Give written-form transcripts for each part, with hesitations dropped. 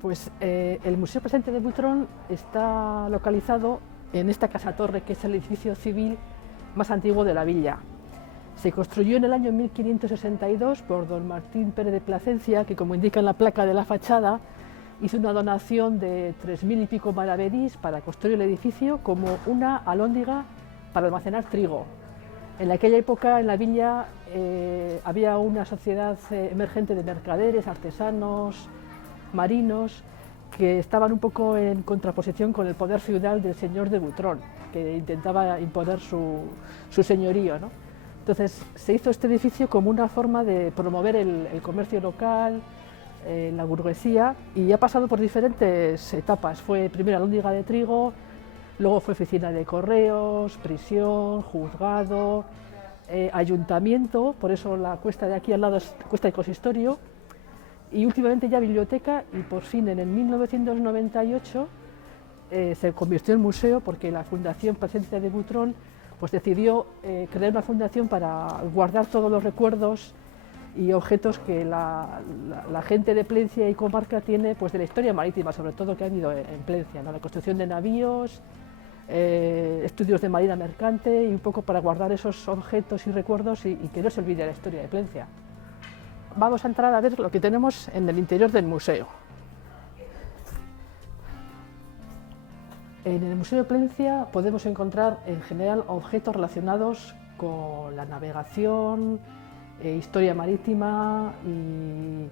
Pues el Museo Presente de Butrón está localizado en esta casa-torre, que es el edificio civil más antiguo de la villa. Se construyó en el año 1562 por don Martín Pérez de Plasencia, que, como indica en la placa de la fachada, hizo una donación de 3000 y pico maravedís para construir el edificio como una alhóndiga para almacenar trigo. En aquella época en la villa había una sociedad emergente de mercaderes, artesanos, marinos, que estaban un poco en contraposición con el poder feudal del señor de Butrón, que intentaba imponer su señorío, ¿no? Entonces se hizo este edificio como una forma de promover el comercio local, la burguesía, y ha pasado por diferentes etapas. Fue primero alhóndiga de trigo, luego fue oficina de correos, prisión, juzgado, ayuntamiento, por eso la cuesta de aquí al lado es cuesta de consistorio, y últimamente ya biblioteca, y por fin en el 1998 se convirtió en museo, porque la Fundación Presente de Butrón pues decidió crear una fundación para guardar todos los recuerdos y objetos que la gente de Plencia y comarca tiene, pues, de la historia marítima, sobre todo, que ha habido en Plencia, ¿no? La construcción de navíos, estudios de marina mercante, y un poco para guardar esos objetos y recuerdos y que no se olvide la historia de Plencia. Vamos a entrar a ver lo que tenemos en el interior del museo. En el Museo de Plencia podemos encontrar en general objetos relacionados con la navegación, historia marítima y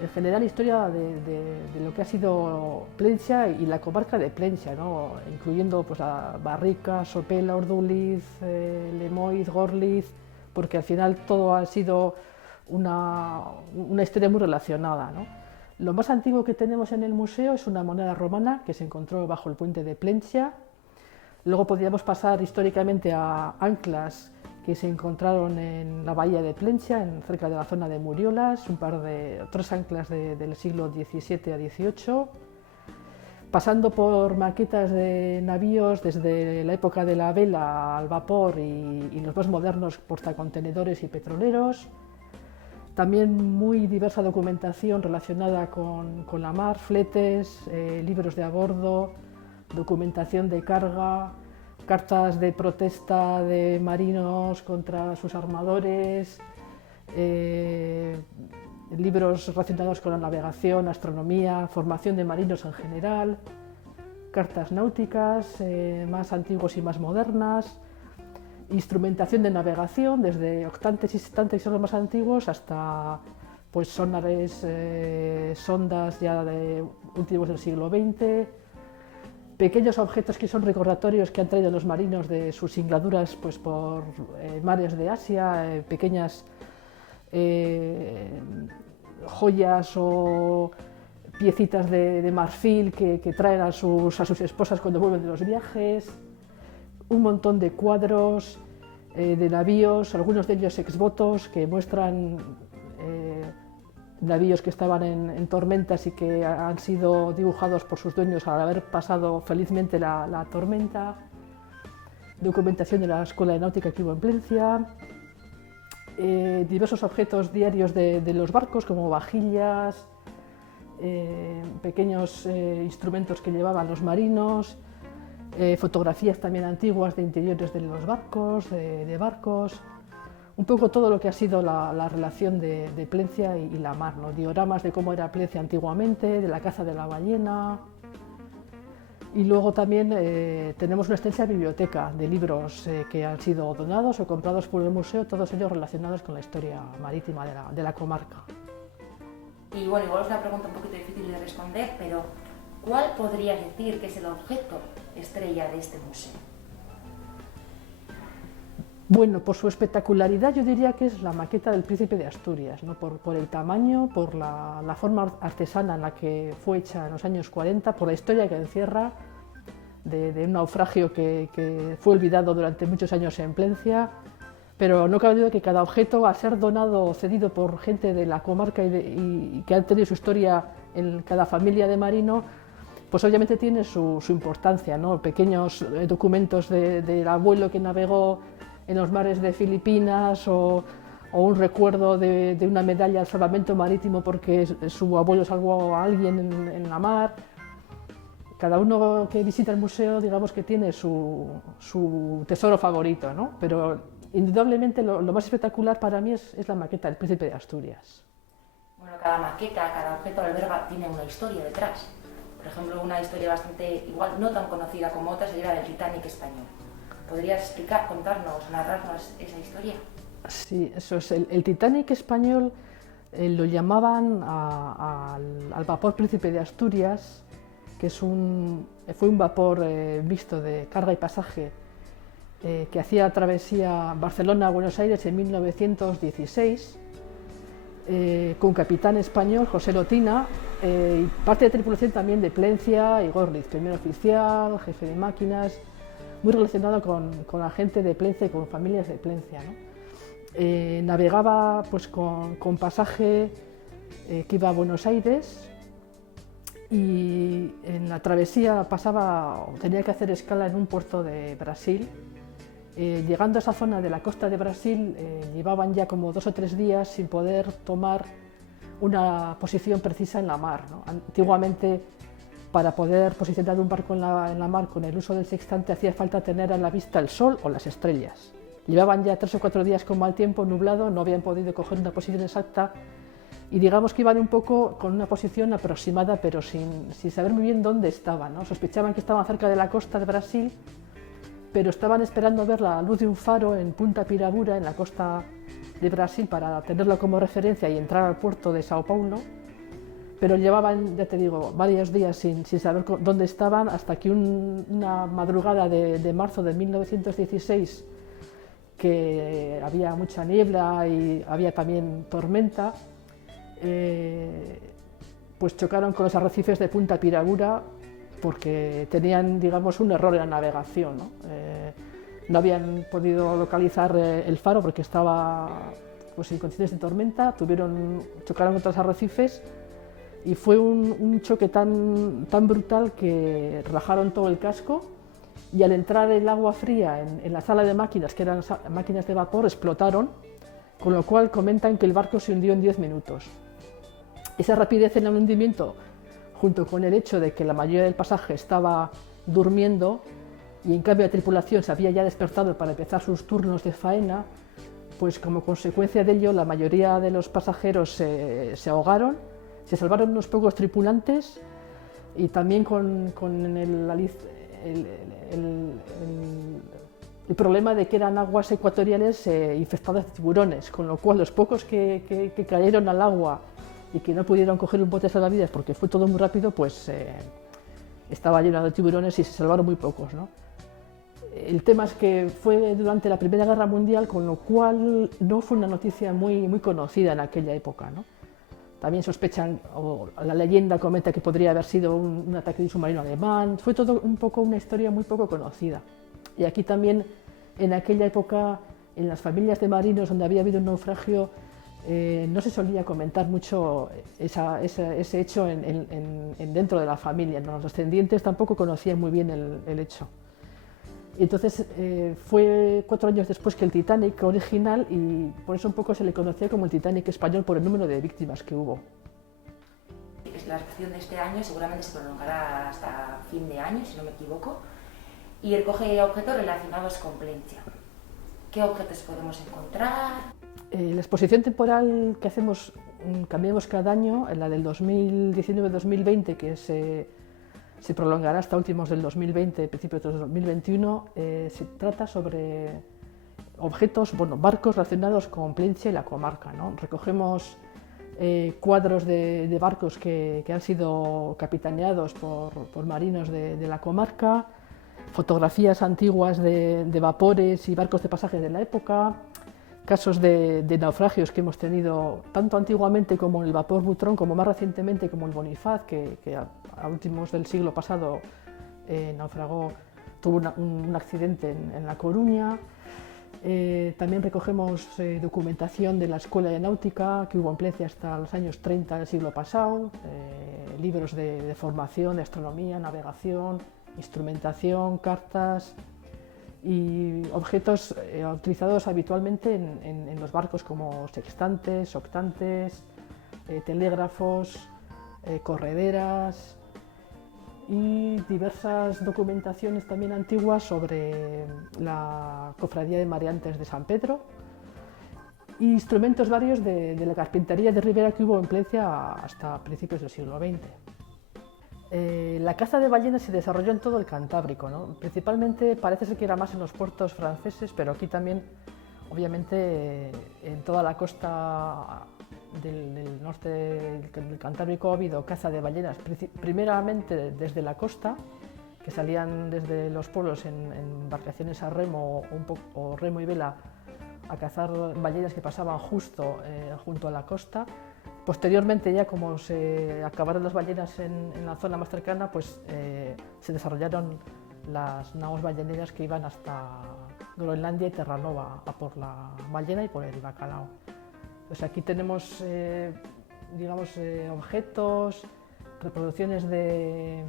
en general historia de lo que ha sido Plencia y la comarca de Plencia, ¿no? Incluyendo pues, a Barrica, Sopela, Orduliz, Lemoiz, Gorliz, porque al final todo ha sido una historia muy relacionada, ¿no? Lo más antiguo que tenemos en el museo es una moneda romana que se encontró bajo el puente de Plencia. Luego podríamos pasar históricamente a anclas que se encontraron en la bahía de Plencia, cerca de la zona de Muriolas, tres anclas del siglo XVII a XVIII, pasando por maquetas de navíos desde la época de la vela al vapor y los más modernos portacontenedores y petroleros. También muy diversa documentación relacionada con la mar, fletes, libros de a bordo, documentación de carga, cartas de protesta de marinos contra sus armadores, libros relacionados con la navegación, astronomía, formación de marinos en general, cartas náuticas más antiguas y más modernas, instrumentación de navegación, desde octantes y sextantes, que son los más antiguos, hasta pues, sonares, sondas ya de últimos del siglo XX, pequeños objetos que son recordatorios que han traído los marinos de sus singladuras pues, por mares de Asia, pequeñas joyas o piecitas de marfil que traen a sus esposas cuando vuelven de los viajes, un montón de cuadros de navíos, algunos de ellos exvotos que muestran navíos que estaban en tormentas y que han sido dibujados por sus dueños al haber pasado felizmente la tormenta, documentación de la Escuela de Náutica que hubo en Plencia, diversos objetos diarios de los barcos como vajillas, pequeños instrumentos que llevaban los marinos, fotografías también antiguas de interiores de los barcos, de barcos, un poco todo lo que ha sido la relación de Plencia y la mar, ¿no? Dioramas de cómo era Plencia antiguamente, de la caza de la ballena. Y luego también tenemos una extensa biblioteca de libros que han sido donados o comprados por el museo, todos ellos relacionados con la historia marítima de la comarca. Y bueno, igual es una pregunta un poquito difícil de responder, pero ¿cuál podrías decir que es el objeto estrella de este museo? Bueno, por su espectacularidad yo diría que es la maqueta del Príncipe de Asturias, ¿no? Por el tamaño, por la forma artesana en la que fue hecha en los años 40, por la historia que encierra de un naufragio que fue olvidado durante muchos años en Plencia, pero no cabe duda que cada objeto, a ser donado o cedido por gente de la comarca y que han tenido su historia en cada familia de marino, pues obviamente tiene su importancia, ¿no? Pequeños documentos del abuelo que navegó en los mares de Filipinas o o un recuerdo de una medalla al salvamento marítimo porque su abuelo salvó a alguien en la mar. Cada uno que visita el museo, digamos que tiene su tesoro favorito, ¿no? Pero indudablemente lo más espectacular para mí es la maqueta del Príncipe de Asturias. Bueno, cada maqueta, cada objeto alberga tiene una historia detrás. Por ejemplo, una historia bastante, igual no tan conocida como otras, sería la del Titanic español. ¿Podrías explicar, contarnos, narrarnos esa historia? Sí, eso es. El Titanic español lo llamaban al vapor Príncipe de Asturias, que fue un vapor mixto de carga y pasaje que hacía la travesía Barcelona-Buenos Aires en 1916, con un capitán español, José Lotina, y parte de tripulación también de Plencia y Gorlitz, primer oficial, jefe de máquinas, muy relacionado con la gente de Plencia y con familias de Plencia, ¿no? Navegaba pues, con pasaje que iba a Buenos Aires, y en la travesía tenía que hacer escala en un puerto de Brasil. Llegando a esa zona de la costa de Brasil, llevaban ya como 2 o 3 días sin poder tomar una posición precisa en la mar, ¿no? Antiguamente, para poder posicionar un barco en la mar con el uso del sextante, hacía falta tener a la vista el sol o las estrellas. Llevaban ya 3 o 4 días con mal tiempo, nublado, no habían podido coger una posición exacta, y digamos que iban un poco con una posición aproximada, pero sin saber muy bien dónde estaban, ¿no? Sospechaban que estaban cerca de la costa de Brasil, pero estaban esperando ver la luz de un faro en Punta Piragura, en la costa de Brasil, para tenerlo como referencia y entrar al puerto de Sao Paulo. Pero llevaban, ya te digo, varios días sin saber dónde estaban, hasta que una madrugada de marzo de 1916, que había mucha niebla y había también tormenta, pues chocaron con los arrecifes de Punta Piragura, porque tenían, digamos, un error en la navegación, ¿no? No habían podido localizar el faro porque estaba pues, en condiciones de tormenta, chocaron contra los arrecifes, y fue un choque tan brutal que rajaron todo el casco, y al entrar el agua fría en la sala de máquinas, que eran máquinas de vapor, explotaron, con lo cual comentan que el barco se hundió en 10 minutos. Esa rapidez en el hundimiento, junto con el hecho de que la mayoría del pasaje estaba durmiendo y en cambio la tripulación se había ya despertado para empezar sus turnos de faena, pues como consecuencia de ello la mayoría de los pasajeros se ahogaron, se salvaron unos pocos tripulantes, y también con el problema de que eran aguas ecuatoriales infestadas de tiburones, con lo cual los pocos que cayeron al agua y que no pudieron coger un bote salvavidas porque fue todo muy rápido, pues estaba lleno de tiburones y se salvaron muy pocos, ¿no? El tema es que fue durante la Primera Guerra Mundial, con lo cual no fue una noticia muy conocida en aquella época, ¿no? También sospechan, o la leyenda comenta que podría haber sido un ataque de un submarino alemán. Fue todo un poco una historia muy poco conocida. Y aquí también, en aquella época, en las familias de marinos donde había habido un naufragio, no se solía comentar mucho ese hecho dentro de la familia, ¿no? Los descendientes tampoco conocían muy bien el hecho. Y entonces fue 4 años después que el Titanic original, y por eso un poco se le conocía como el Titanic español por el número de víctimas que hubo. La exposición de este año seguramente se prolongará hasta fin de año, si no me equivoco, y recoge objetos relacionados con Plencia. ¿Qué objetos podemos encontrar? La exposición temporal que cambiamos cada año, la del 2019-2020, que se prolongará hasta últimos del 2020, principios del 2021, se trata sobre objetos, barcos relacionados con Plencia y la comarca, ¿no? Recogemos cuadros de barcos que han sido capitaneados por marinos de la comarca, fotografías antiguas de vapores y barcos de pasaje de la época, casos de naufragios que hemos tenido tanto antiguamente como el vapor Butrón, como más recientemente como el Bonifaz, que a últimos del siglo pasado naufragó, tuvo un accidente en La Coruña. También recogemos documentación de la Escuela de Náutica que hubo en Plencia hasta los años 30 del siglo pasado, libros de formación, de astronomía, navegación, instrumentación, cartas. y objetos utilizados habitualmente en los barcos como sextantes, octantes, telégrafos, correderas y diversas documentaciones también antiguas sobre la cofradía de Mareantes de San Pedro y instrumentos varios de la carpintería de ribera que hubo en Plencia hasta principios del siglo XX. La caza de ballenas se desarrolló en todo el Cantábrico, ¿no? Principalmente parece ser que era más en los puertos franceses, pero aquí también, obviamente, en toda la costa del norte del Cantábrico ha habido caza de ballenas, primeramente desde la costa, que salían desde los pueblos en embarcaciones a remo o remo y vela a cazar ballenas que pasaban justo junto a la costa. Posteriormente, ya como se acabaron las ballenas en la zona más cercana, pues se desarrollaron las naos balleneras que iban hasta Groenlandia y Terranova, a por la ballena y por el bacalao. Pues aquí tenemos objetos, reproducciones de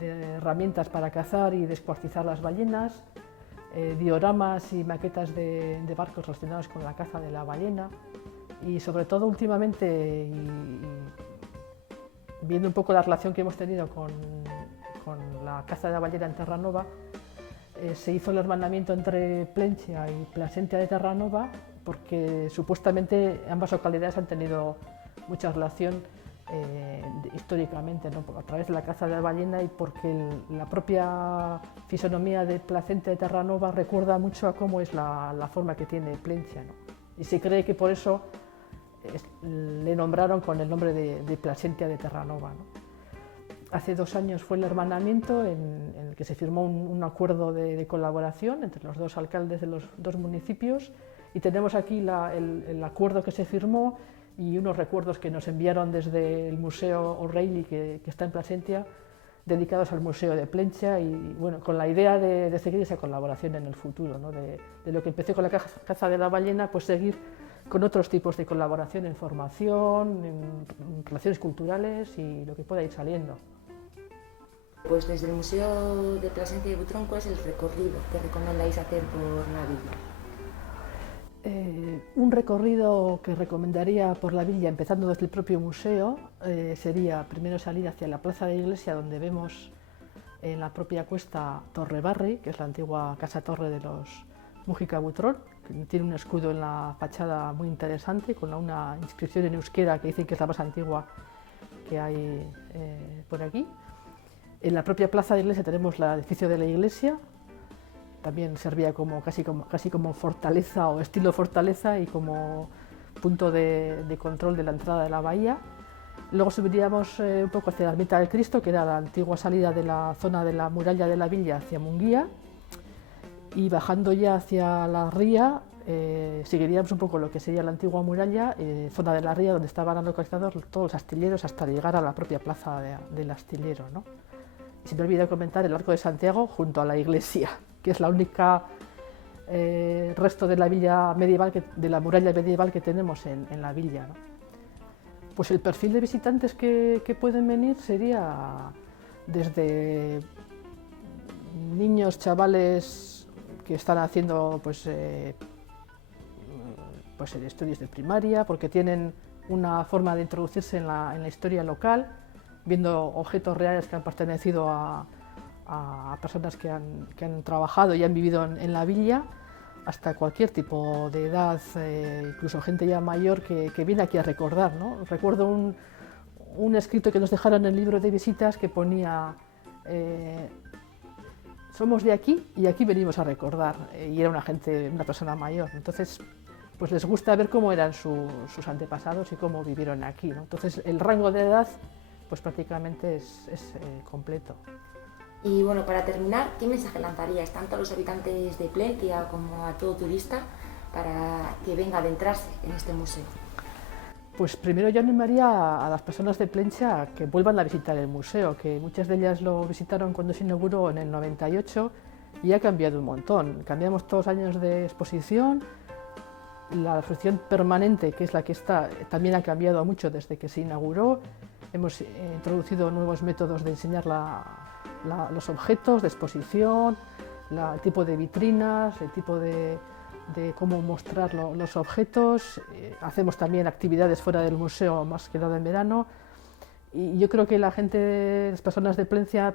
herramientas para cazar y descuartizar las ballenas, dioramas y maquetas de barcos relacionados con la caza de la ballena. Y sobre todo últimamente, viendo un poco la relación que hemos tenido con la caza de la ballena en Terranova, se hizo el hermanamiento entre Plentzia y Plasencia de Terranova porque supuestamente ambas localidades han tenido mucha relación históricamente, ¿no? A través de la caza de la ballena y porque la propia fisonomía de Plasencia de Terranova recuerda mucho a cómo es la forma que tiene Plentzia, ¿no? Y se cree que por eso le nombraron con el nombre de Plasencia de Terranova, ¿no? Hace 2 años fue el hermanamiento en el que se firmó un acuerdo de colaboración entre los 2 alcaldes de los 2 municipios y tenemos aquí el acuerdo que se firmó y unos recuerdos que nos enviaron desde el Museo O'Reilly que está en Plasencia, dedicados al Museo de Plentzia y bueno, con la idea de seguir esa colaboración en el futuro, ¿no? De lo que empecé con la caza de la ballena, pues seguir con otros tipos de colaboración en formación, en relaciones culturales y lo que pueda ir saliendo. Pues desde el Museo de Plasencia y Butrón, ¿cuál es el recorrido que recomendáis hacer por la villa? Un recorrido que recomendaría por la villa, empezando desde el propio museo, sería primero salir hacia la plaza de la iglesia, donde vemos en la propia cuesta Torre Barri, que es la antigua casa-torre de los Mújica Butrón, que tiene un escudo en la fachada muy interesante, con una inscripción en euskera que dicen que es la más antigua que hay por aquí. En la propia plaza de la iglesia tenemos el edificio de la iglesia, también servía casi como fortaleza o estilo fortaleza y como punto de control de la entrada de la bahía. Luego subiríamos un poco hacia la Ermita del Cristo, que era la antigua salida de la zona de la muralla de la villa hacia Munguía, y bajando ya hacia la ría seguiríamos un poco lo que sería la antigua muralla, zona de la ría donde estaban localizados todos los astilleros hasta llegar a la propia plaza del astillero, ¿no? Y se me olvidó comentar el Arco de Santiago junto a la iglesia, que es la única resto de la villa medieval, de la muralla medieval que tenemos en la villa, ¿no? Pues el perfil de visitantes que pueden venir sería desde niños, chavales que están haciendo pues estudios de primaria, porque tienen una forma de introducirse en la historia local, viendo objetos reales que han pertenecido a personas que han trabajado y han vivido en la villa, hasta cualquier tipo de edad, incluso gente ya mayor que viene aquí a recordar, ¿no? Recuerdo un escrito que nos dejaron en el libro de visitas que ponía somos de aquí y aquí venimos a recordar, y era una persona mayor. Entonces, pues les gusta ver cómo eran sus antepasados y cómo vivieron aquí, ¿no? Entonces, el rango de edad pues prácticamente es completo. Y bueno, para terminar, ¿qué mensaje lanzaríais tanto a los habitantes de Plentzia como a todo turista para que venga a adentrarse en este museo? Pues primero yo animaría a las personas de Plentzia a que vuelvan a visitar el museo, que muchas de ellas lo visitaron cuando se inauguró en el 98 y ha cambiado un montón. Cambiamos todos los años de exposición, la exposición permanente, que es la que está, también ha cambiado mucho desde que se inauguró. Hemos introducido nuevos métodos de enseñar los objetos de exposición, el tipo de vitrinas, el tipo de cómo mostrar los objetos. Hacemos también actividades fuera del museo, más que nada en verano. Y yo creo que la gente, las personas de Plencia,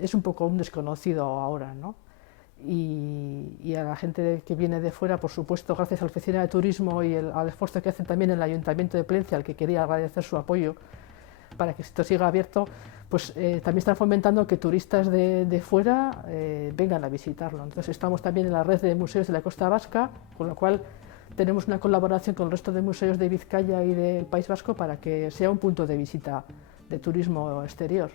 es un poco un desconocido ahora, ¿no? Y a la gente que viene de fuera, por supuesto, gracias a la Oficina de Turismo y al esfuerzo que hace también el Ayuntamiento de Plencia, al que quería agradecer su apoyo para que esto siga abierto, pues también están fomentando que turistas de fuera vengan a visitarlo. Entonces estamos también en la red de museos de la Costa Vasca, con lo cual tenemos una colaboración con el resto de museos de Vizcaya y del País Vasco para que sea un punto de visita de turismo exterior.